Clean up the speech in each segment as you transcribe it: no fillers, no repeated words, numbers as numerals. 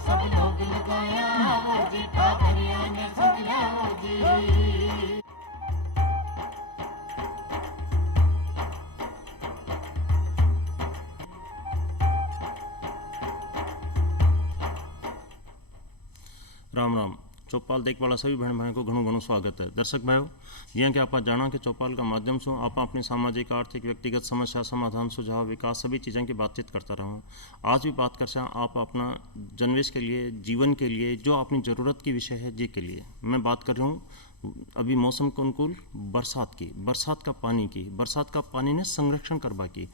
सब लोग लगाया वो जी, पादरिया ने समझा वो जी। राम राम। चौपाल देखने वाला सभी बहन भाइयों को घणो घणो स्वागत है। दर्शक भाइयों, जियां कि आप जाना कि चौपाल का माध्यम से आप अपनी सामाजिक आर्थिक व्यक्तिगत समस्या समाधान सुझाव विकास सभी चीज़ों की बातचीत करता रहा हूँ। आज भी बात कर सकते आप अपना जन्मेश के लिए जीवन के लिए जो अपनी ज़रूरत की विषय है जी के लिए मैं बात कर रहा हूँ। अभी मौसम के अनुकूल बरसात का पानी ने संरक्षण करवा की।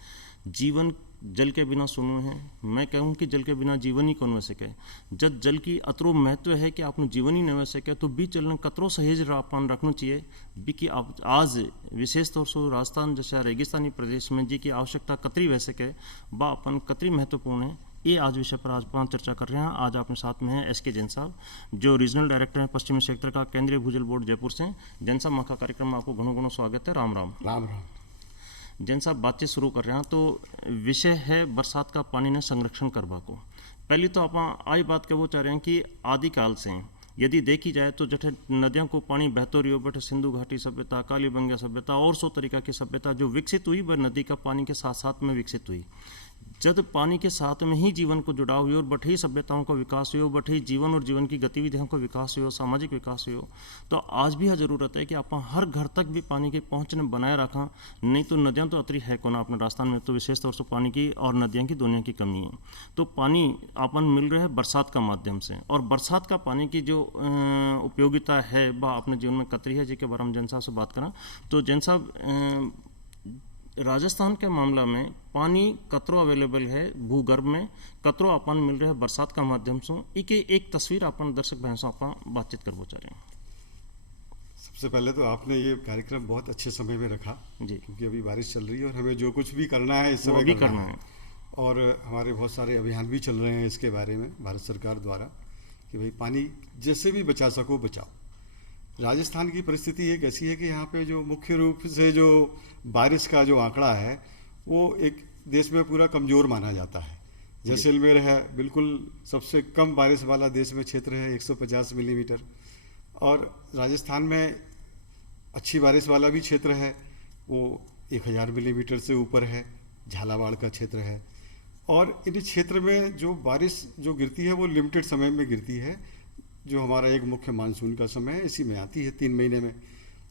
जीवन जल के बिना सुनो है। मैं कहूँ कि जल के बिना जीवन ही कौन वह सके। जब जल की अतरो महत्व है कि आपने जीवन ही न वह सके तो बीच चलने कतरो सहेज पान रखना चाहिए भी कि आप आज विशेष तौर से राजस्थान जैसा रेगिस्तानी प्रदेश में जी की आवश्यकता कतरी वह सके बा अपन कतरी महत्वपूर्ण है। ये आज विषय पर आज अपन चर्चा कर रहे हैं। आज अपने साथ में है एस के जैन साहब, जो रीजनल डायरेक्टर हैं पश्चिमी क्षेत्र का केंद्रीय भूजल बोर्ड जयपुर से। जैन साहब, माँ का कार्यक्रम में आपको घणो घणो स्वागत है। राम राम। राम राम। जैन साहब, बातचीत शुरू कर रहे हैं तो विषय है बरसात का पानी ने संरक्षण करवा को। पहली तो आप आई बात के वो चाह रहे हैं कि आदिकाल से यदि देखी जाए तो जठे नदियों को पानी बहतो रही बटे सिंधु घाटी सभ्यता, कालीबंगा सभ्यता और सौ तरीका की सभ्यता जो विकसित हुई वह नदी का पानी के साथ साथ में विकसित हुई। जब पानी के साथ में ही जीवन को जुड़ाव हुई और बटे ही सभ्यताओं का विकास हुई, बटे ही जीवन और जीवन की गतिविधियों का विकास हुई, सामाजिक विकास हुई। तो आज भी यह जरूरत है कि आप हर घर तक भी पानी के पहुँचने बनाए रखा। नहीं तो नदियाँ तो अतरी है कौन अपने राजस्थान में तो विशेष तौर से पानी की और नदियों की दुनिया की कमी है। तो पानी अपन मिल रहा है बरसात का माध्यम से, और बरसात का पानी की जो उपयोगिता है वह अपने जीवन में कतरी है जिसके बारे में जैन साहब से बात करा। तो जैन साहब, राजस्थान के मामला में पानी कतरो अवेलेबल है भूगर्भ में, कतरो अपन मिल रहा है बरसात का माध्यम से। एक तस्वीर अपन दर्शक भाइयों से अपन बातचीत कर चाह रहे हैं। सबसे पहले तो आपने ये कार्यक्रम बहुत अच्छे समय में रखा जी, क्योंकि अभी बारिश चल रही है और हमें जो कुछ भी करना है इस समय भी करना है। और हमारे बहुत सारे अभियान भी चल रहे हैं इसके बारे में भारत सरकार द्वारा कि भाई पानी जैसे भी बचा सको बचाओ। राजस्थान की परिस्थिति एक ऐसी है कि यहाँ पे जो मुख्य रूप से जो बारिश का जो आंकड़ा है वो एक देश में पूरा कमज़ोर माना जाता है। जैसलमेर है बिल्कुल सबसे कम बारिश वाला देश में क्षेत्र है 150 मिलीमीटर, और राजस्थान में अच्छी बारिश वाला भी क्षेत्र है वो 1000 मिलीमीटर से ऊपर है, झालावाड़ का क्षेत्र है। और इन क्षेत्र में जो बारिश जो गिरती है वो लिमिटेड समय में गिरती है, जो हमारा एक मुख्य मानसून का समय है इसी में आती है 3 महीने में।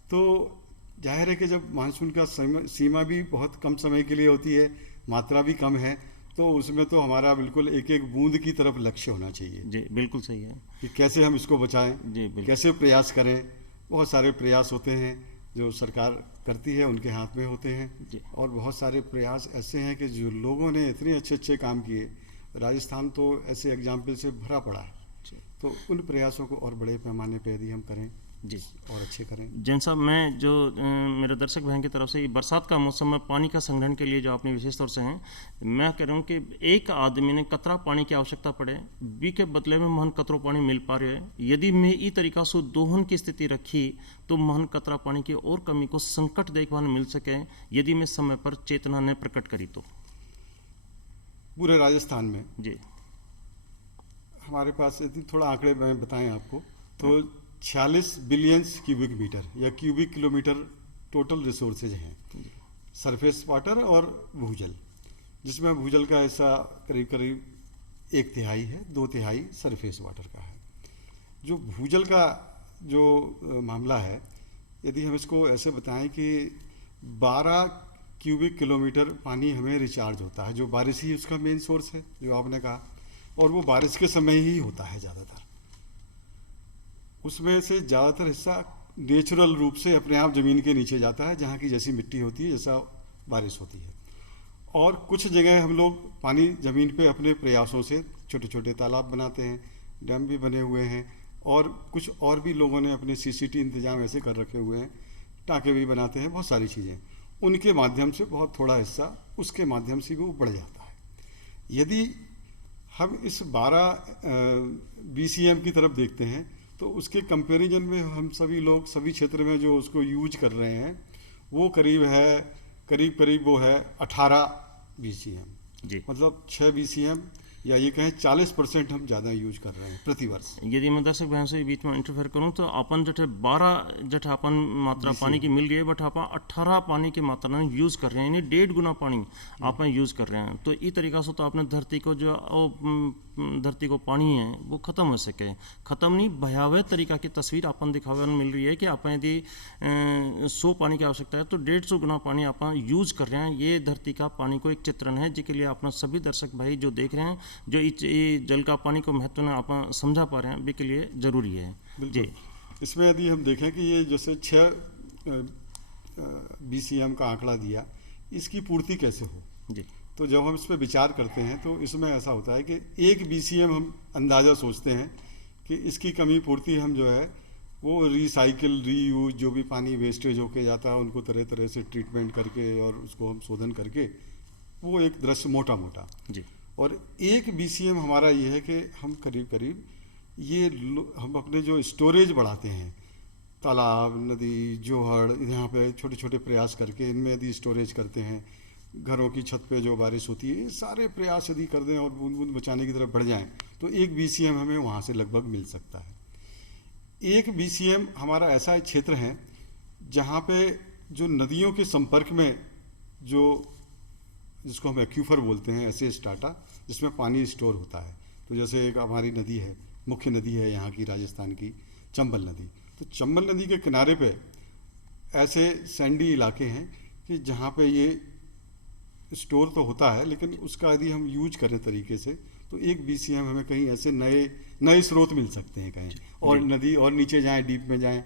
तो जाहिर है कि जब मानसून का सीमा भी बहुत कम समय के लिए होती है, मात्रा भी कम है, तो उसमें तो हमारा बिल्कुल एक एक बूंद की तरफ लक्ष्य होना चाहिए। जी बिल्कुल सही है कि कैसे हम इसको बचाएं, जी बिल्कुल। कैसे प्रयास करें। बहुत सारे प्रयास होते हैं जो सरकार करती है, उनके हाथ में होते हैं जी। और बहुत सारे प्रयास ऐसे हैं कि जो लोगों ने इतने अच्छे अच्छे काम किए, राजस्थान तो ऐसे एग्जाम्पल से भरा पड़ा है। तो उन प्रयासों को और बड़े पैमाने पर यदि हम करें जी और अच्छे करें। जैन साहब, मैं जो मेरे दर्शक बहन की तरफ से ये बरसात का मौसम में पानी का संग्रहण के लिए जो आपने विशेष तौर से हैं, मैं कह रहा हूँ कि एक आदमी ने कतरा पानी की आवश्यकता पड़े बी के बदले में महन कतरो पानी मिल पा रहे है। यदि मैं ई तरीका से दोहन की स्थिति रखी तो महन कतरा पानी की और कमी को संकट देखभाल मिल सके यदि मैं समय पर चेतना ने प्रकट करी तो। पूरे राजस्थान में जी हमारे पास यदि थोड़ा आंकड़े में बताएं आपको तो 46 बिलियन क्यूबिक मीटर या क्यूबिक किलोमीटर टोटल रिसोर्सेज हैं, सरफेस वाटर और भूजल, जिसमें भूजल का हिस्सा करीब करीब 1/3 है, 2/3 सरफेस वाटर का है। जो भूजल का जो मामला है, यदि हम इसको ऐसे बताएं कि 12 क्यूबिक किलोमीटर पानी हमें रिचार्ज होता है, जो बारिश ही उसका मेन सोर्स है जो आपने कहा, और वो बारिश के समय ही होता है ज़्यादातर। उसमें से ज़्यादातर हिस्सा नेचुरल रूप से अपने आप ज़मीन के नीचे जाता है, जहाँ की जैसी मिट्टी होती है, जैसा बारिश होती है। और कुछ जगह हम लोग पानी ज़मीन पे अपने प्रयासों से छोटे छोटे तालाब बनाते हैं, डैम भी बने हुए हैं, और कुछ और भी लोगों ने अपने सीसीटी इंतजाम ऐसे कर रखे हुए हैं, टाँके भी बनाते हैं, बहुत सारी चीज़ें। उनके माध्यम से बहुत थोड़ा हिस्सा उसके माध्यम से भी वो बढ़ जाता है। यदि हम इस 12 BCM की तरफ देखते हैं तो उसके कंपैरिजन में हम सभी लोग सभी क्षेत्र में जो उसको यूज कर रहे हैं वो करीब वो है 18 BCM। जी मतलब 6 BCM या ये कहें 40% हम ज़्यादा यूज कर रहे हैं प्रतिवर्ष। यदि मैं दर्शक बहन से बीच में इंटरफेयर करूं तो अपन जठे 12 जठे अपन मात्रा पानी की मिल गई, बट अपन 18 पानी की मात्रा में यूज कर रहे हैं, यानी 1.5 गुना पानी अपन यूज कर रहे हैं। तो इस तरीका से तो आपने धरती को जो धरती को पानी है वो खत्म हो सके, खत्म नहीं भयावह तरीका की तस्वीर अपन दिखावे मिल रही है कि अपन यदि 100 पानी की आवश्यकता है तो 150 गुना पानी अपन यूज कर रहे हैं। ये धरती का पानी को एक चित्रण है जिसके लिए अपना सभी दर्शक भाई जो देख रहे हैं, जो ये जल का पानी को महत्व ने आप समझा पा रहे हैं, के लिए जरूरी है जी। इसमें यदि हम देखें कि ये जैसे 6 BCM का आंकड़ा दिया, इसकी पूर्ति कैसे हो जी, तो जब हम इस पर विचार करते हैं तो इसमें ऐसा होता है कि 1 BCM हम अंदाज़ा सोचते हैं कि इसकी कमी पूर्ति हम जो है वो रिसाइकिल रीयूज जो भी पानी वेस्टेज होके जाता है उनको तरह तरह से ट्रीटमेंट करके और उसको हम शोधन करके, वो एक दृश्य मोटा मोटा जी। और 1 BCM हमारा ये है कि हम करीब करीब ये हम अपने जो स्टोरेज बढ़ाते हैं, तालाब नदी जोहड़ यहाँ पे छोटे छोटे प्रयास करके इनमें यदि स्टोरेज करते हैं, घरों की छत पे जो बारिश होती है, ये सारे प्रयास यदि कर दें और बूंद बूंद बचाने की तरफ बढ़ जाएं तो 1 BCM हमें वहाँ से लगभग मिल सकता है। 1 BCM हमारा ऐसा क्षेत्र है जहाँ पे जो नदियों के संपर्क में जो जिसको हम एक्यूफर बोलते हैं, ऐसे स्टाटा जिसमें पानी स्टोर होता है। तो जैसे एक हमारी नदी है, मुख्य नदी है यहाँ की राजस्थान की चंबल नदी, तो चंबल नदी के किनारे पे ऐसे सैंडी इलाके हैं कि जहाँ पे ये स्टोर तो होता है लेकिन उसका यदि हम यूज करें तरीके से तो 1 BCM हमें कहीं ऐसे नए स्रोत मिल सकते हैं कहीं, और नदी और नीचे जाएं डीप में जाएं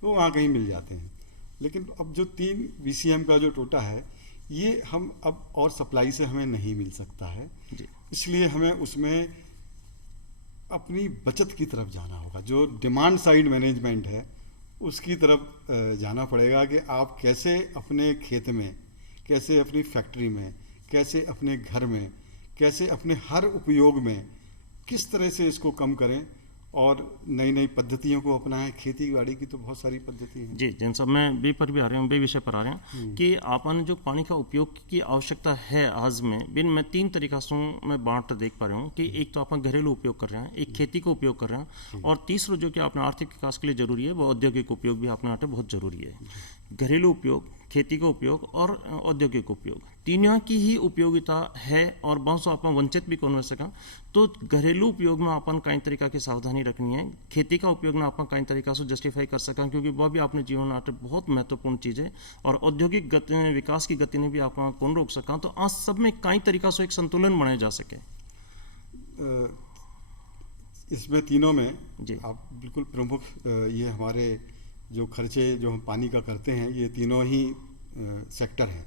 तो वहाँ कहीं मिल जाते हैं। लेकिन अब जो 3 BCM का जो टोटा है ये हम अब और सप्लाई से हमें नहीं मिल सकता है, इसलिए हमें उसमें अपनी बचत की तरफ जाना होगा। जो डिमांड साइड मैनेजमेंट है उसकी तरफ जाना पड़ेगा कि आप कैसे अपने खेत में, कैसे अपनी फैक्ट्री में, कैसे अपने घर में, कैसे अपने हर उपयोग में किस तरह से इसको कम करें और नई नई पद्धतियों को अपनाएं। खेती बाड़ी की तो बहुत सारी पद्धति हैं जी। जैन साहब मैं बे पर भी आ रहे हैं, बे विषय पर आ रहे हैं कि आपन जो पानी का उपयोग की आवश्यकता है आज में बिन मैं 3 तरीका से मैं बांट देख पा रहा हूँ कि एक तो अपन घरेलू उपयोग कर रहे हैं, एक खेती का उपयोग कर रहे हैं, और तीसरा जो कि अपने आर्थिक विकास के लिए जरूरी है वो औद्योगिक उपयोग भी अपने आटे बहुत जरूरी है। घरेलू उपयोग, खेती का उपयोग और औद्योगिक उपयोग, तीनों की ही उपयोगिता है और बहुत से अपन वंचित भी कौन हो सका। तो घरेलू उपयोग में अपन कई तरीका की सावधानी रखनी है, खेती का उपयोग में अपन कई तरीका से जस्टिफाई कर सका क्योंकि वह भी अपने जीवन में आटे बहुत महत्वपूर्ण चीज़ है, और औद्योगिक विकास की गति ने भी आप कौन रोक सका। तो आज सब में कई तरीका से एक संतुलन बनाया जा सके। इसमें तीनों में जी आप बिल्कुल प्रमुख ये हमारे जो खर्चे जो हम पानी का करते हैं ये तीनों ही सेक्टर हैं।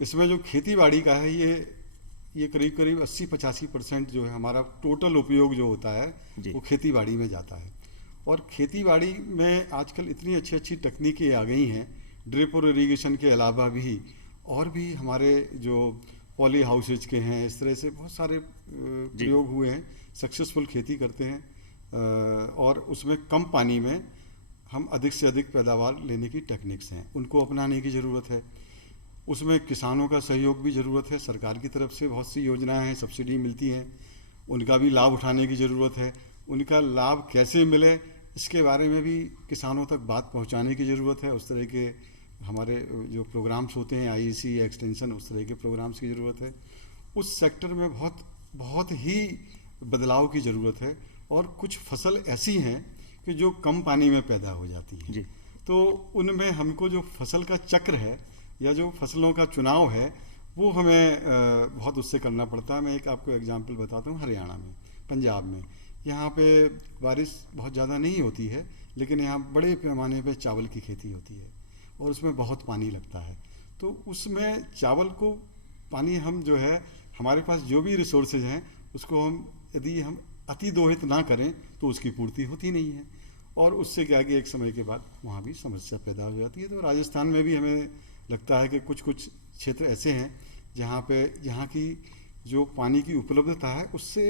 इसमें जो खेती बाड़ी का है ये करीब करीब 80-85% जो है हमारा टोटल उपयोग जो होता है वो खेती बाड़ी में जाता है। और खेती बाड़ी में आजकल इतनी अच्छी अच्छी तकनीकें आ गई हैं, ड्रिप और इरीगेशन के अलावा भी और भी हमारे जो पॉली हाउसेज के हैं, इस तरह से बहुत सारे प्रयोग हुए हैं, सक्सेसफुल खेती करते हैं और उसमें कम पानी में हम अधिक से अधिक पैदावार लेने की टेक्निक्स हैं, उनको अपनाने की ज़रूरत है। उसमें किसानों का सहयोग भी ज़रूरत है, सरकार की तरफ से बहुत सी योजनाएं हैं, सब्सिडी मिलती हैं, उनका भी लाभ उठाने की ज़रूरत है। उनका लाभ कैसे मिले इसके बारे में भी किसानों तक बात पहुंचाने की ज़रूरत है। उस तरह के हमारे जो प्रोग्राम्स होते हैं, IEC एक्सटेंशन, उस तरह के प्रोग्राम्स की ज़रूरत है। उस सेक्टर में बहुत ही बदलाव की ज़रूरत है। और कुछ फसल ऐसी हैं कि जो कम पानी में पैदा हो जाती हैं जी। तो उनमें हमको जो फसल का चक्र है या जो फसलों का चुनाव है वो हमें बहुत उससे करना पड़ता है। मैं एक आपको एग्जांपल बताता हूँ। हरियाणा में, पंजाब में, यहाँ पे बारिश बहुत ज़्यादा नहीं होती है लेकिन यहाँ बड़े पैमाने पे चावल की खेती होती है और उसमें बहुत पानी लगता है। तो उसमें चावल को पानी हम जो है हमारे पास जो भी रिसोर्सेज हैं उसको हम यदि हम अतिदोहित ना करें तो उसकी पूर्ति होती नहीं है और उससे क्या कि एक समय के बाद वहाँ भी समस्या पैदा हो जाती है। तो राजस्थान में भी हमें लगता है कि कुछ क्षेत्र ऐसे हैं जहाँ की जो पानी की उपलब्धता है उससे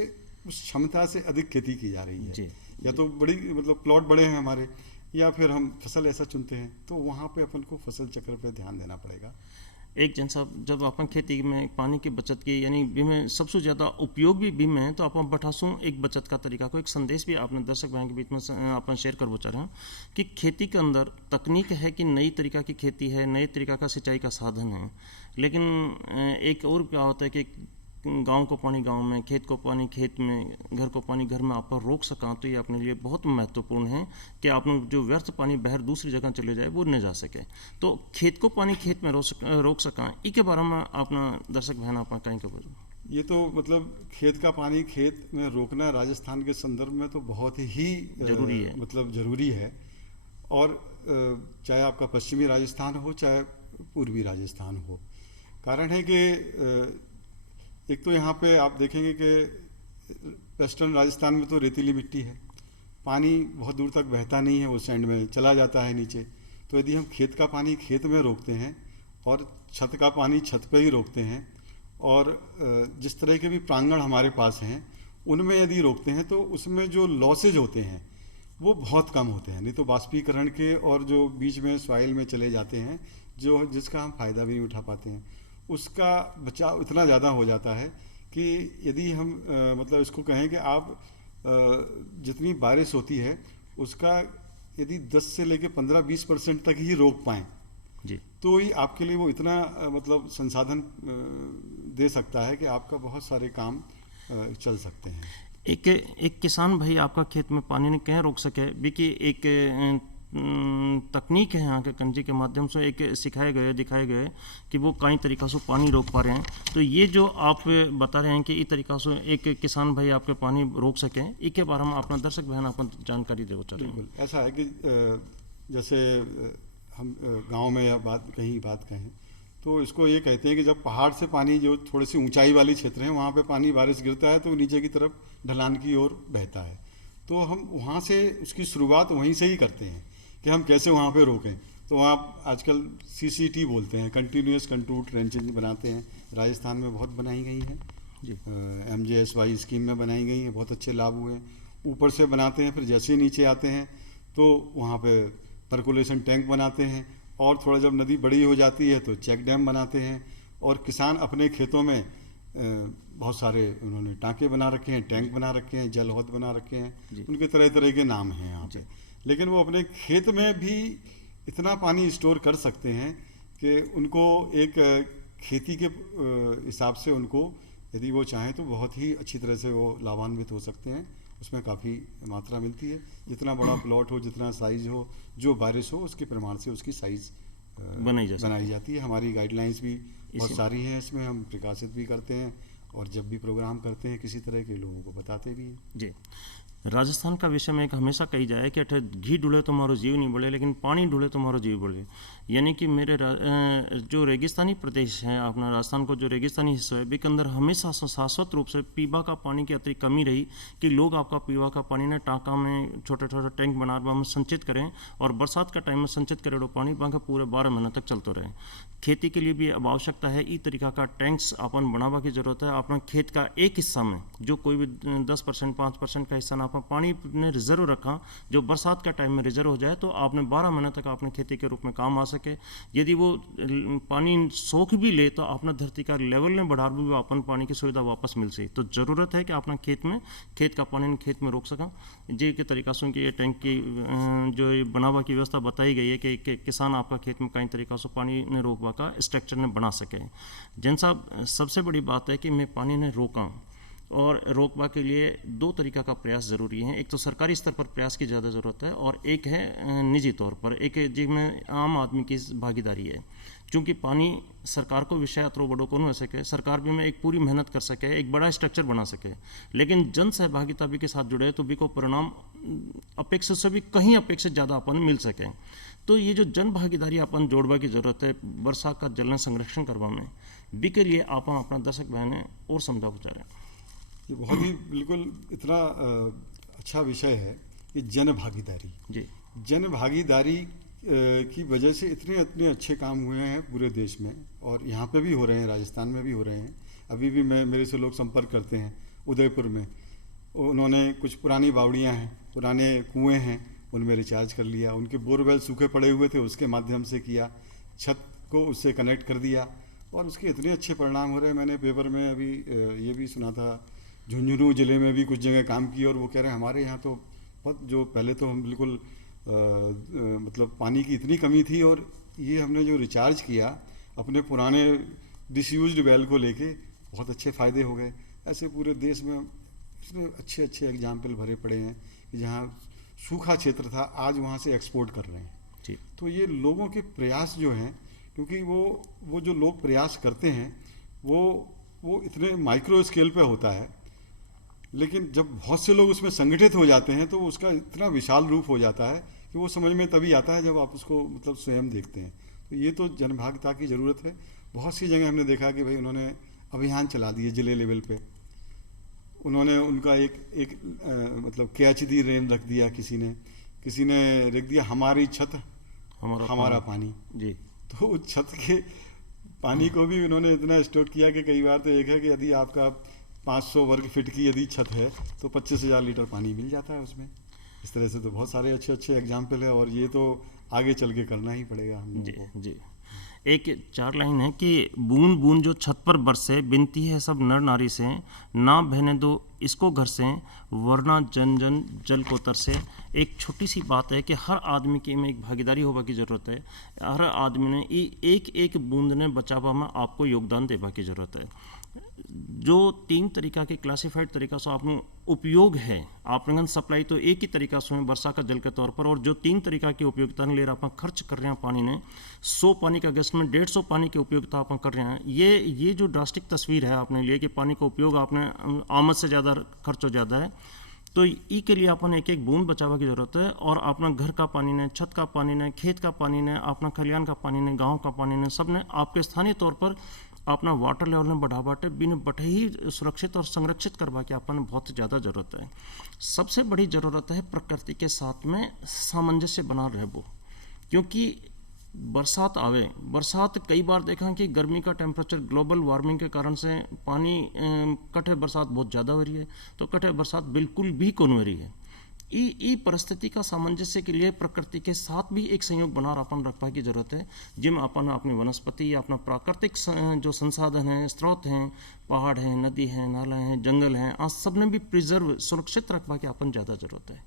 उस क्षमता से अधिक खेती की जा रही है। या तो बड़ी मतलब प्लॉट बड़े हैं हमारे, या फिर हम फसल ऐसा चुनते हैं तो वहाँ पे अपन को फसल चक्र पे ध्यान देना पड़ेगा। एक जन साहब जब अपन खेती में पानी की बचत की यानी भी में सबसे ज़्यादा उपयोग भी में है तो अपन बठासूँ एक बचत का तरीका को एक संदेश भी आपने दर्शक भाई के बीच में अपन शेयर कर चाह रहे हैं कि खेती के अंदर तकनीक है कि नई तरीका की खेती है, नई तरीका का सिंचाई का साधन है, लेकिन एक और क्या होता है कि गांव को पानी गांव में, खेत को पानी खेत में, घर को पानी घर में आप रोक सका तो ये अपने लिए बहुत महत्वपूर्ण है कि आपने जो व्यर्थ पानी बाहर दूसरी जगह चले जाए वो न जा सके। तो खेत को पानी खेत में रोक सका इसके बारे में अपना दर्शक बहन अपना कहीं का ये तो मतलब खेत का पानी खेत में रोकना राजस्थान के संदर्भ में तो बहुत ही जरूरी है, मतलब ज़रूरी है। और चाहे आपका पश्चिमी राजस्थान हो चाहे पूर्वी राजस्थान हो, कारण है कि एक तो यहाँ पे आप देखेंगे कि वेस्टर्न राजस्थान में तो रेतीली मिट्टी है, पानी बहुत दूर तक बहता नहीं है, वो सैंड में चला जाता है नीचे। तो यदि हम खेत का पानी खेत में रोकते हैं और छत का पानी छत पे ही रोकते हैं और जिस तरह के भी प्रांगण हमारे पास हैं उनमें यदि रोकते हैं तो उसमें जो लॉसेज होते हैं वो बहुत कम होते हैं। नहीं तो बाष्पीकरण के और जो बीच में सॉइल में चले जाते हैं जो जिसका हम फ़ायदा भी नहीं उठा पाते हैं, उसका बचाव इतना ज़्यादा हो जाता है कि यदि हम मतलब इसको कहें कि आप जितनी बारिश होती है उसका यदि 10 से लेकर 15-20% तक ही रोक पाएँ जी, तो ही आपके लिए वो इतना मतलब संसाधन दे सकता है कि आपका बहुत सारे काम चल सकते हैं। एक किसान भाई आपका खेत में पानी ने कहीं रोक सके भी एक तकनीक है यहाँ के कंजी के माध्यम से एक सिखाए गए दिखाए गए कि वो कई तरीक़ा से पानी रोक पा रहे हैं। तो ये जो आप बता रहे हैं कि इस तरीक़ा से एक किसान भाई आपके पानी रोक सकें, इसके बारे में अपना दर्शक बहन अपन जानकारी दे चले। बिल्कुल ऐसा है कि जैसे हम गांव में या बात कहें तो इसको ये कहते हैं कि जब पहाड़ से पानी जो थोड़ी सी ऊंचाई वाले क्षेत्र हैं वहाँ पे पानी बारिश गिरता है तो नीचे की तरफ ढलान की ओर बहता है, तो हम वहाँ से उसकी शुरुआत वहीं से ही करते हैं कि हम कैसे वहाँ पे रोकें। तो वहाँ आजकल CCT बोलते हैं, कंटिन्यूस कंट्रोल ट्रेंचिंग बनाते हैं, राजस्थान में बहुत बनाई गई हैं जी, MJSY स्कीम में बनाई गई हैं, बहुत अच्छे लाभ हुए हैं। ऊपर से बनाते हैं, फिर जैसे ही नीचे आते हैं तो वहाँ पे पर्कुलेशन टैंक बनाते हैं और थोड़ा जब नदी बड़ी हो जाती है तो चेक डैम बनाते हैं। और किसान अपने खेतों में बहुत सारे उन्होंने टाँके बना रखे हैं, टैंक बना रखे हैं, जल हौद बना रखे हैं, उनके तरह तरह के नाम हैं यहाँ पे। लेकिन वो अपने खेत में भी इतना पानी स्टोर कर सकते हैं कि उनको एक खेती के हिसाब से उनको यदि वो चाहें तो बहुत ही अच्छी तरह से वो लाभान्वित हो सकते हैं। उसमें काफ़ी मात्रा मिलती है, जितना बड़ा प्लॉट हो, जितना साइज़ हो, जो बारिश हो उसके प्रमाण से उसकी साइज़ बनाई जाती है। हमारी गाइडलाइंस भी बहुत सारी हैं, इसमें हम प्रकाशित भी करते हैं और जब भी प्रोग्राम करते हैं किसी तरह के लोगों को बताते भी हैं जी। राजस्थान का विषय में एक हमेशा कही जाए कि अठे घी ढूले तो मारो जीव नहीं बढ़े, लेकिन पानी ढूले तो मारो जीव बढ़े। यानी कि मेरे जो रेगिस्तानी प्रदेश है अपना राजस्थान को जो रेगिस्तानी हिस्सा है के अंदर हमेशा शाश्वत रूप से पीवा का पानी की अतिरिक्त कमी रही कि लोग आपका पीवा का पानी ने टाँका में छोटे छोटे टैंक बना में संचित करें और बरसात का टाइम में संचित करे पानी वहाँ पूरे 12 महीने तक चलते रहे। खेती के लिए भी अब आवश्यकता है इस तरीका का टैंक्स अपन बनावा की जरूरत है। अपना खेत का एक हिस्सा में जो कोई भी 10% 5% का हिस्सा ना आप पानी ने रिजर्व रखा जो बरसात का टाइम में रिजर्व हो जाए तो आपने 12 महीने तक आपने खेती के रूप में काम आ सके। यदि वो पानी सोख भी ले तो अपना धरती का लेवल में बढ़ा भी अपन पानी की सुविधा वापस मिल सके। तो ज़रूरत है कि अपना खेत का पानी खेत में रोक सका। जे के तरीका से ये टैंक की जो बनावा की व्यवस्था बताई गई है कि किसान आपका खेत में कई तरीका से पानी ने रोकवा का स्ट्रक्चर ने बना सके। जैन साहब सबसे बड़ी बात है कि मैं पानी ने रोका और रोकवा के लिए 2 तरीका का प्रयास ज़रूरी है। एक तो सरकारी स्तर पर प्रयास की ज़्यादा ज़रूरत है और एक है निजी तौर पर, एक जिसमें आम आदमी की भागीदारी है। क्योंकि पानी सरकार को विषय अतरो बड़ो को हो सके, सरकार भी में एक पूरी मेहनत कर सके, एक बड़ा स्ट्रक्चर बना सके, लेकिन जन सहभागिता भी के साथ जुड़े तो भी को परिणाम अपेक्षा से भी कहीं अपेक्षित ज़्यादा अपन मिल सके। तो ये जो जन भागीदारी अपन जोड़वा की ज़रूरत है वर्षा का जल संरक्षण करवा में भी के लिए आप अपना दर्शक बहने और समझा बचा रहे हैं। ये बहुत ही बिल्कुल इतना अच्छा विषय है कि जन भागीदारी जी, जन भागीदारी की वजह से इतने अच्छे काम हुए हैं पूरे देश में और यहाँ पे भी हो रहे हैं, राजस्थान में भी हो रहे हैं। अभी भी मेरे से लोग संपर्क करते हैं उदयपुर में, उन्होंने कुछ पुरानी बावड़ियाँ हैं, पुराने कुएँ हैं, उनमें रिचार्ज कर लिया, उनके बोरवेल सूखे पड़े हुए थे उसके माध्यम से किया, छत को उससे कनेक्ट कर दिया और उसके इतने अच्छे परिणाम हो रहे हैं। मैंने पेपर में अभी ये भी सुना था, झुंझुनू ज़िले में भी कुछ जगह काम किया और वो कह रहे हैं हमारे यहाँ तो जो पहले तो हम बिल्कुल मतलब पानी की इतनी कमी थी, और ये हमने जो रिचार्ज किया अपने पुराने डिसयूज्ड वेल को लेके, बहुत अच्छे फ़ायदे हो गए। ऐसे पूरे देश में इसमें अच्छे अच्छे एग्जाम्पल भरे पड़े हैं कि जहाँ सूखा क्षेत्र था आज वहाँ से एक्सपोर्ट कर रहे हैं। जी। तो ये लोगों के प्रयास जो हैं, क्योंकि वो जो लोग प्रयास करते हैं वो इतने माइक्रो स्केल पे होता है, लेकिन जब बहुत से लोग उसमें संगठित हो जाते हैं तो उसका इतना विशाल रूप हो जाता है कि वो समझ में तभी आता है जब आप उसको मतलब स्वयं देखते हैं। तो ये तो जनभागिता की ज़रूरत है। बहुत सी जगह हमने देखा कि भाई उन्होंने अभियान चला दिए जिले लेवल पे, उन्होंने उनका एक मतलब KHD रेन रख दिया, किसी ने रख दिया हमारी छत हमारा पानी। जी। तो उस छत के पानी को भी उन्होंने इतना स्टोर किया कि कई बार तो एक है कि यदि आपका 500 वर्ग फीट की यदि छत है तो 25,000 लीटर पानी मिल जाता है उसमें। इस तरह से तो बहुत सारे अच्छे अच्छे एग्जाम्पल है, और ये तो आगे चल के करना ही पड़ेगा हम लोगों को। जी। एक 4 लाइन है कि बूंद बूंद जो छत पर बरसे, बिनती है सब नर नारी से, ना बहने दो इसको घर से, वरना जन जन जल को तरसे। एक छोटी सी बात है कि हर आदमी की में एक भागीदारी होने की ज़रूरत है। हर आदमी ने एक एक बूंद ने बचावा में आपको योगदान देने की ज़रूरत है। जो 3 तरीका के क्लासिफाइड तरीका से आपको उपयोग है, आपने सप्लाई तो एक ही तरीका से वर्षा का जल के तौर पर, और जो 3 तरीका की उपयोगिता ले रहा आप खर्च कर रहे हैं पानी ने, 100 पानी का अगस्त में 150 पानी की उपयोगिता आप कर रहे हैं। ये जो ड्रास्टिक तस्वीर है आपने लिए कि पानी का उपयोग आपने आमद से ज़्यादा खर्च हो ज़्यादा है, तो ई के लिए अपन एक एक बूंद बचावा की ज़रूरत है। और अपना घर का पानी ने, छत का पानी ने, खेत का पानी ने, अपना खलियान का पानी ने, गाँव का पानी ने, सब ने आपके स्थानीय तौर पर अपना वाटर लेवल में बढ़ा बाटे बिन बटे ही सुरक्षित और संरक्षित करवा के अपन बहुत ज़्यादा ज़रूरत है। सबसे बड़ी ज़रूरत है प्रकृति के साथ में सामंजस्य बना रहे वो, क्योंकि बरसात आवे, बरसात कई बार देखा कि गर्मी का टेम्परेचर ग्लोबल वार्मिंग के कारण से पानी कटे बरसात बहुत ज़्यादा हो रही है, तो कटे बरसात बिल्कुल भी कौन हो रही है। ई परिस्थिति का सामंजस्य के लिए प्रकृति के साथ भी एक संयोग बना अपन रखने की जरूरत है, जिनमें अपन अपनी वनस्पति, अपना प्राकृतिक जो संसाधन हैं, स्रोत हैं, पहाड़ हैं, नदी हैं, नाला हैं, जंगल हैं, आज सब ने भी प्रिजर्व सुरक्षित रखवा के अपन ज़्यादा जरूरत है।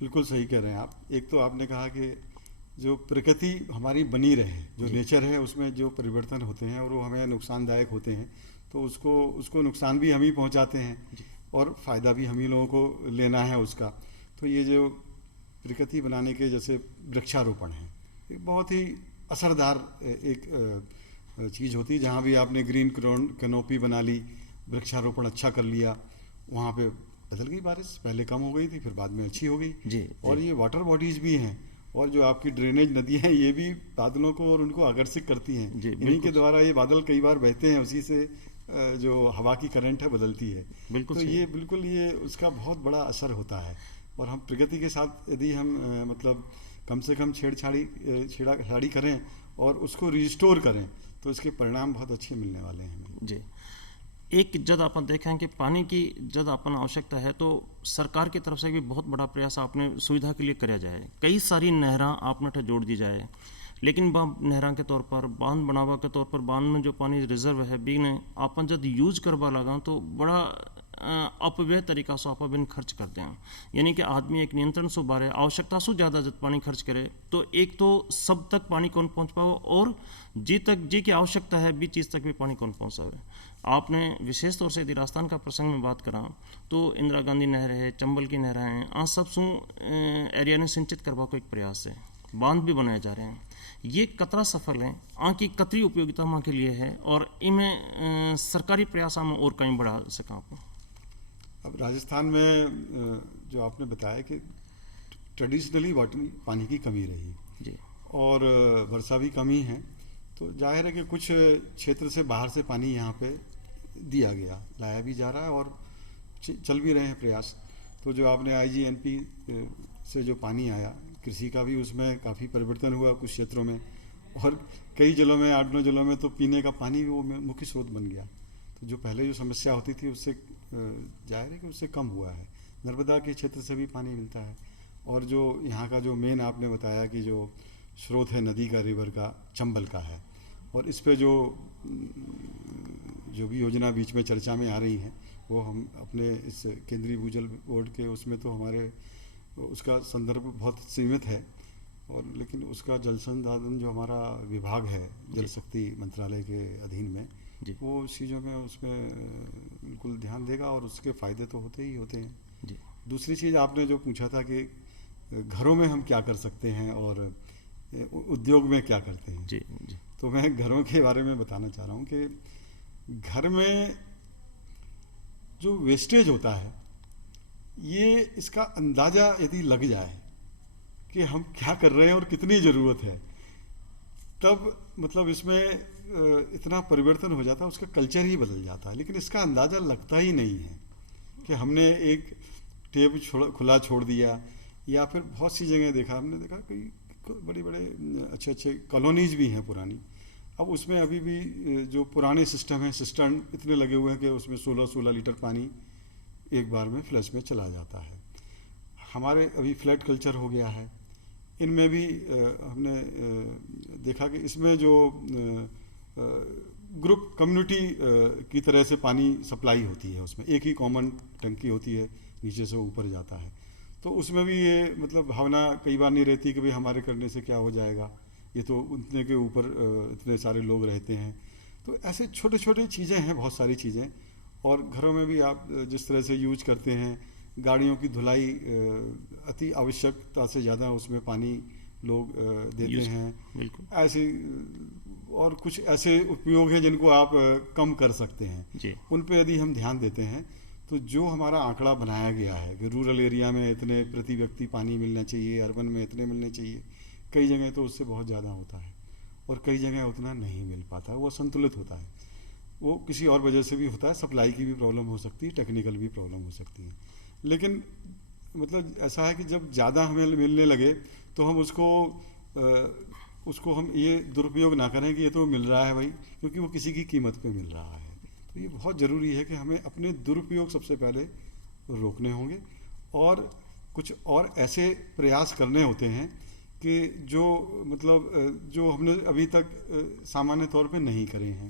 बिल्कुल सही कह रहे हैं आप। एक तो आपने कहा कि जो प्रकृति हमारी बनी रहे, जो नेचर है उसमें जो परिवर्तन होते हैं और वो हमें नुकसानदायक होते हैं, तो उसको नुकसान भी हम ही पहुँचाते हैं और फ़ायदा भी हम ही लोगों को लेना है उसका। तो ये जो प्रकृति बनाने के जैसे वृक्षारोपण है, एक बहुत ही असरदार एक चीज़ होती है। जहाँ भी आपने ग्रीन कैनोपी बना ली, वृक्षारोपण अच्छा कर लिया, वहाँ पे बदल गई बारिश, पहले कम हो गई थी फिर बाद में अच्छी हो गई। जी। और ये वाटर बॉडीज़ भी हैं, और जो आपकी ड्रेनेज नदियाँ हैं ये भी बादलों को और उनको आकर्षित करती हैं। इन्हीं के द्वारा ये बादल कई बार बहते हैं, उसी से जो हवा की करंट है बदलती है। तो ये बिल्कुल ये उसका बहुत बड़ा असर होता है। और हम प्रकृति के साथ यदि हम मतलब कम से कम छेड़छाड़ी करें और उसको रिस्टोर करें तो इसके परिणाम बहुत अच्छे मिलने वाले हैं हमें। जी। एक जब अपन देखें कि पानी की जब अपन आवश्यकता है तो सरकार की तरफ से भी बहुत बड़ा प्रयास आपने सुविधा के लिए कराया जाए। कई सारी नहरां आपने जोड़ दी जाए, लेकिन नहरां के तौर पर, बांध बनावा के तौर पर, बांध में जो पानी रिजर्व है बी ने अपन जब यूज करवा लगा तो बड़ा अपव्यय तरीका से आप बिन खर्च करते हैं। यानी कि आदमी एक नियंत्रण से बारे आवश्यकता से ज़्यादा जब पानी खर्च करे तो एक तो सब तक पानी कौन पहुंच पाओ, और जी की आवश्यकता है बी चीज़ तक भी पानी कौन पहुँचावे। आपने विशेष तौर से यदि राजस्थान का प्रसंग में बात करा तो इंदिरा गांधी नहर है, चंबल की नहर हैं, आज सब सु एरिया ने सिंचित करवा को एक प्रयास है, बांध भी बनाए जा रहे हैं। ये कतरा सफल है, की कतरी उपयोगिता माँ के लिए है, और इनमें सरकारी प्रयास में और कहीं बढ़ा सका आप। अब राजस्थान में जो आपने बताया कि ट्रेडिशनली पानी की कमी रही जी, और वर्षा भी कमी है, तो जाहिर है कि कुछ क्षेत्र से बाहर से पानी यहाँ पे दिया गया, लाया भी जा रहा है और चल भी रहे हैं प्रयास। तो जो आपने IGNP से जो पानी आया, कृषि का भी उसमें काफ़ी परिवर्तन हुआ कुछ क्षेत्रों में, और कई जिलों में 8-9 जिलों में तो पीने का पानी वो मुख्य स्रोत बन गया। तो जो पहले जो समस्या होती थी उससे जाहिर है कि उससे कम हुआ है। नर्मदा के क्षेत्र से भी पानी मिलता है, और जो यहाँ का जो मेन आपने बताया कि जो स्रोत है नदी का, रिवर का, चंबल का है, और इस पे जो भी योजना बीच में चर्चा में आ रही है वो हम अपने इस केंद्रीय भूजल बोर्ड के उसमें तो हमारे उसका संदर्भ बहुत सीमित है, और लेकिन उसका जल संसाधन जो हमारा विभाग है जल शक्ति मंत्रालय के अधीन में, वो चीज़ों में उसमें बिल्कुल ध्यान देगा और उसके फ़ायदे तो होते ही होते हैं। जी। दूसरी चीज़ आपने जो पूछा था कि घरों में हम क्या कर सकते हैं और उद्योग में क्या करते हैं, जी जी। तो मैं घरों के बारे में बताना चाह रहा हूँ कि घर में जो वेस्टेज होता है ये इसका अंदाज़ा यदि लग जाए कि हम क्या कर रहे हैं और कितनी ज़रूरत है, तब मतलब इसमें इतना परिवर्तन हो जाता है, उसका कल्चर ही बदल जाता है। लेकिन इसका अंदाज़ा लगता ही नहीं है कि हमने एक टेप खुला छोड़ दिया, या फिर बहुत सी जगह देखा हमने देखा कि बड़े बड़े अच्छे अच्छे कॉलोनीज भी हैं पुरानी, अब उसमें अभी भी जो पुराने सिस्टम है, सिस्टर्न इतने लगे हुए हैं कि उसमें 16-16 लीटर पानी एक बार में फ्लश में चला जाता है। हमारे अभी फ्लड कल्चर हो गया है, इनमें भी हमने देखा कि इसमें जो ग्रुप कम्युनिटी की तरह से पानी सप्लाई होती है, उसमें एक ही कॉमन टंकी होती है, नीचे से ऊपर जाता है, तो उसमें भी ये मतलब भावना कई बार नहीं रहती कि भाई हमारे करने से क्या हो जाएगा, ये तो उतने के ऊपर इतने सारे लोग रहते हैं। तो ऐसे छोटे छोटे चीज़ें हैं, बहुत सारी चीज़ें। और घरों में भी आप जिस तरह से यूज करते हैं, गाड़ियों की धुलाई अति आवश्यकता से ज़्यादा उसमें पानी लोग देते हैं, बिल्कुल ऐसे और कुछ ऐसे उपयोग हैं जिनको आप कम कर सकते हैं जी। उन पे यदि हम ध्यान देते हैं तो जो हमारा आंकड़ा बनाया गया है कि रूरल एरिया में इतने प्रति व्यक्ति पानी मिलना चाहिए, अर्बन में इतने मिलने चाहिए, कई जगह तो उससे बहुत ज़्यादा होता है और कई जगह उतना नहीं मिल पाता है, वो संतुलित होता है। वो किसी और वजह से भी होता है, सप्लाई की भी प्रॉब्लम हो सकती है, टेक्निकल भी प्रॉब्लम हो सकती है। लेकिन मतलब ऐसा है कि जब ज़्यादा हमें मिलने लगे तो हम उसको हम ये दुरुपयोग ना करें कि ये तो मिल रहा है भाई, क्योंकि वो किसी की कीमत पे मिल रहा है। तो ये बहुत ज़रूरी है कि हमें अपने दुरुपयोग सबसे पहले रोकने होंगे और कुछ और ऐसे प्रयास करने होते हैं कि जो मतलब जो हमने अभी तक सामान्य तौर पे नहीं करे हैं।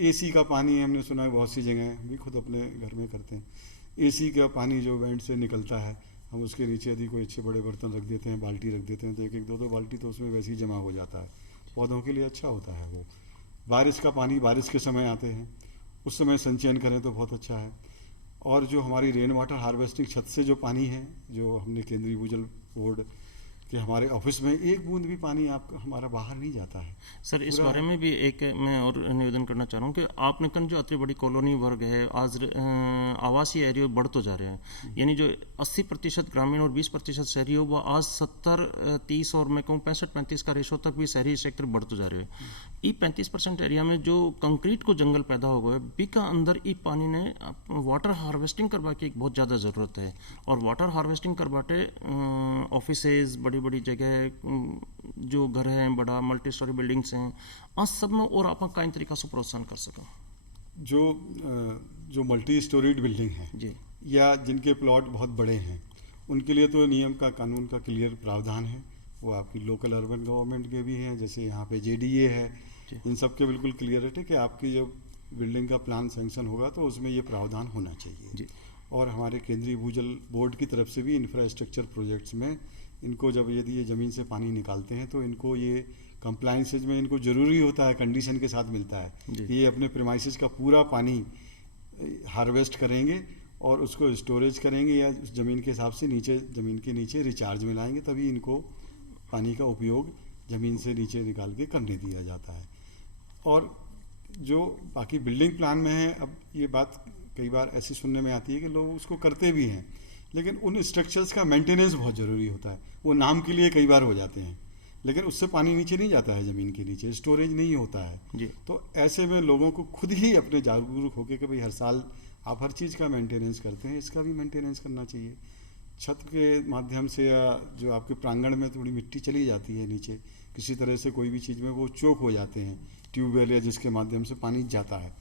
एसी का पानी हमने सुना है बहुत सी जगह, हम भी खुद अपने घर में करते हैं। एसी का पानी जो वेंट से निकलता है, हम उसके नीचे यदि कोई अच्छे बड़े बर्तन रख देते हैं, बाल्टी रख देते हैं, तो एक एक दो बाल्टी तो उसमें वैसे ही जमा हो जाता है। पौधों के लिए अच्छा होता है वो। बारिश का पानी बारिश के समय आते हैं, उस समय संचयन करें तो बहुत अच्छा है। और जो हमारी रेन वाटर हार्वेस्टिंग छत से जो पानी है, जो हमने केंद्रीय भूजल बोर्ड कि हमारे ऑफिस में एक बूंद भी पानी आपका हमारा बाहर नहीं जाता है। सर इस बारे में भी एक मैं और निवेदन करना चाह रहा हूँ कि आपने कल जो अति बड़ी कॉलोनी वर्ग है, आज आवासीय एरिया बढ़ तो जा रहे हैं, यानी जो 80% ग्रामीण और 20% शहरी हो, वो आज 70-30 और मैं कहूँ 65-35 का रेशो तक भी शहरी सेक्टर बढ़ तो जा रहे हैं। ई 35% एरिया में जो कंक्रीट को जंगल पैदा हो गए, बी का अंदर ई पानी ने वाटर हार्वेस्टिंग करवा के एक बहुत ज़्यादा ज़रूरत है। और वाटर हार्वेस्टिंग करवाटे ऑफिसेज, बड़ी जगह जो घर हैं, बड़ा मल्टी स्टोरी बिल्डिंग्स हैं, आज सब में और आप कई तरीका से प्रोत्साहन कर सकें। जो मल्टी स्टोरीड बिल्डिंग है जी, या जिनके प्लॉट बहुत बड़े हैं, उनके लिए तो नियम का कानून का क्लियर प्रावधान है। वो आपकी लोकल अर्बन गवर्नमेंट के भी हैं, जैसे यहाँ पे JDA है, इन सब के बिल्कुल क्लियर है कि आपकी जब बिल्डिंग का प्लान सैंक्शन होगा तो उसमें ये प्रावधान होना चाहिए जी। और हमारे केंद्रीय भूजल बोर्ड की तरफ से भी इंफ्रास्ट्रक्चर प्रोजेक्ट्स में इनको जब यदि ये ज़मीन से पानी निकालते हैं तो इनको ये कंप्लाइंसेज में इनको ज़रूरी होता है, कंडीशन के साथ मिलता है कि ये अपने प्रेमाइसेस का पूरा पानी हार्वेस्ट करेंगे और उसको स्टोरेज करेंगे या उस ज़मीन के हिसाब से नीचे ज़मीन के नीचे रिचार्ज में लाएंगे, तभी इनको पानी का उपयोग ज़मीन से नीचे निकाल के करने दिया जाता है। और जो बाकी बिल्डिंग प्लान में है, अब ये बात कई बार ऐसी सुनने में आती है कि लोग उसको करते भी हैं, लेकिन उन स्ट्रक्चर्स का मेंटेनेंस बहुत ज़रूरी होता है। वो नाम के लिए कई बार हो जाते हैं, लेकिन उससे पानी नीचे नहीं जाता है, ज़मीन के नीचे स्टोरेज नहीं होता है जी। तो ऐसे में लोगों को खुद ही अपने जागरूक होकर कि भाई हर साल आप हर चीज़ का मेंटेनेंस करते हैं, इसका भी मेंटेनेंस करना चाहिए। छत के माध्यम से या जो आपके प्रांगण में थोड़ी मिट्टी चली जाती है नीचे, किसी तरह से कोई भी चीज़ में वो चोक हो जाते हैं, ट्यूबवेल या जिसके माध्यम से पानी जाता है,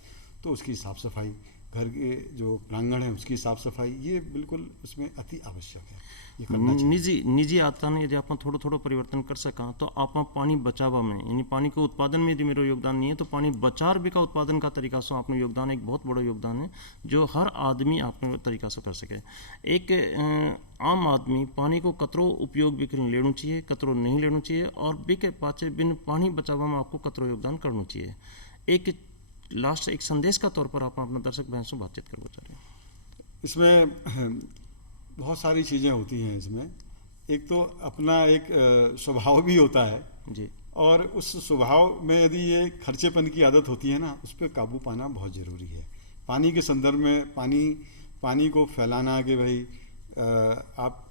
तो उसकी साफ़ सफाई घर के जो प्रांगण है उसकी साफ सफाई, ये बिल्कुल उसमें अति आवश्यक है, ये करना चाहिए। निजी आता ने यदि आप थोड़ा थोड़ा परिवर्तन कर सका तो आप पानी बचावा में यानी पानी के उत्पादन में यदि मेरा योगदान नहीं है तो पानी बचाव भी का उत्पादन का तरीका से आपने योगदान एक बहुत बड़ा योगदान है जो हर आदमी अपने तरीका से कर सके। एक आम आदमी पानी को कतरो उपयोग भी लेना चाहिए, कतरो नहीं लेना चाहिए, और बिके पाचे बिन पानी बचावा में आपको कतरो योगदान करना चाहिए। एक लास्ट एक संदेश का तौर पर आप अपना दर्शक बहन से बातचीत करना चाह रहे हैं। इसमें बहुत सारी चीज़ें होती हैं इसमें। एक तो अपना एक स्वभाव भी होता है जी, और उस स्वभाव में यदि ये खर्चेपन की आदत होती है ना, उस पर काबू पाना बहुत ज़रूरी है। पानी के संदर्भ में पानी को फैलाना कि भाई आप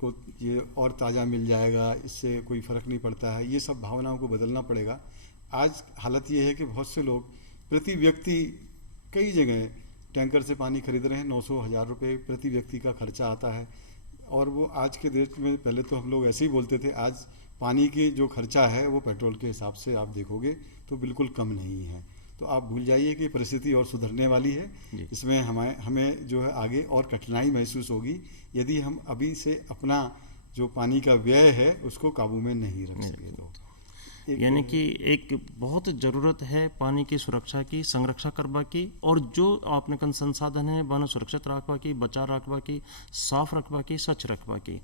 को ये और ताज़ा मिल जाएगा, इससे कोई फ़र्क नहीं पड़ता है, ये सब भावनाओं को बदलना पड़ेगा। आज हालत ये है कि बहुत से लोग प्रति व्यक्ति कई जगह टैंकर से पानी खरीद रहे हैं, 900-1000 रुपये प्रति व्यक्ति का खर्चा आता है। और वो आज के डेट में, पहले तो हम लोग ऐसे ही बोलते थे, आज पानी की जो खर्चा है वो पेट्रोल के हिसाब से आप देखोगे तो बिल्कुल कम नहीं है। तो आप भूल जाइए कि परिस्थिति और सुधरने वाली है। इसमें हमें जो है आगे और कठिनाई महसूस होगी यदि हम अभी से अपना जो पानी का व्यय है उसको काबू में नहीं रख सके तो। यानी कि एक बहुत ज़रूरत है पानी की सुरक्षा की, संरक्षा करवा की, और जो आपने कन संसाधन है बनो सुरक्षित रखवा की, बचा रखवा की, साफ रखवा की, स्वच्छ रखवा की।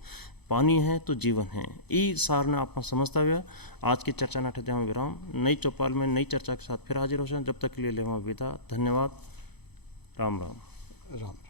पानी है तो जीवन है, ई सार ने आप समझता हुआ आज की चर्चा न ठहते विराम। नई चौपाल में नई चर्चा के साथ फिर हाजिर हो जाए, जब तक के लिए लेवा विदा। धन्यवाद। राम राम। राम।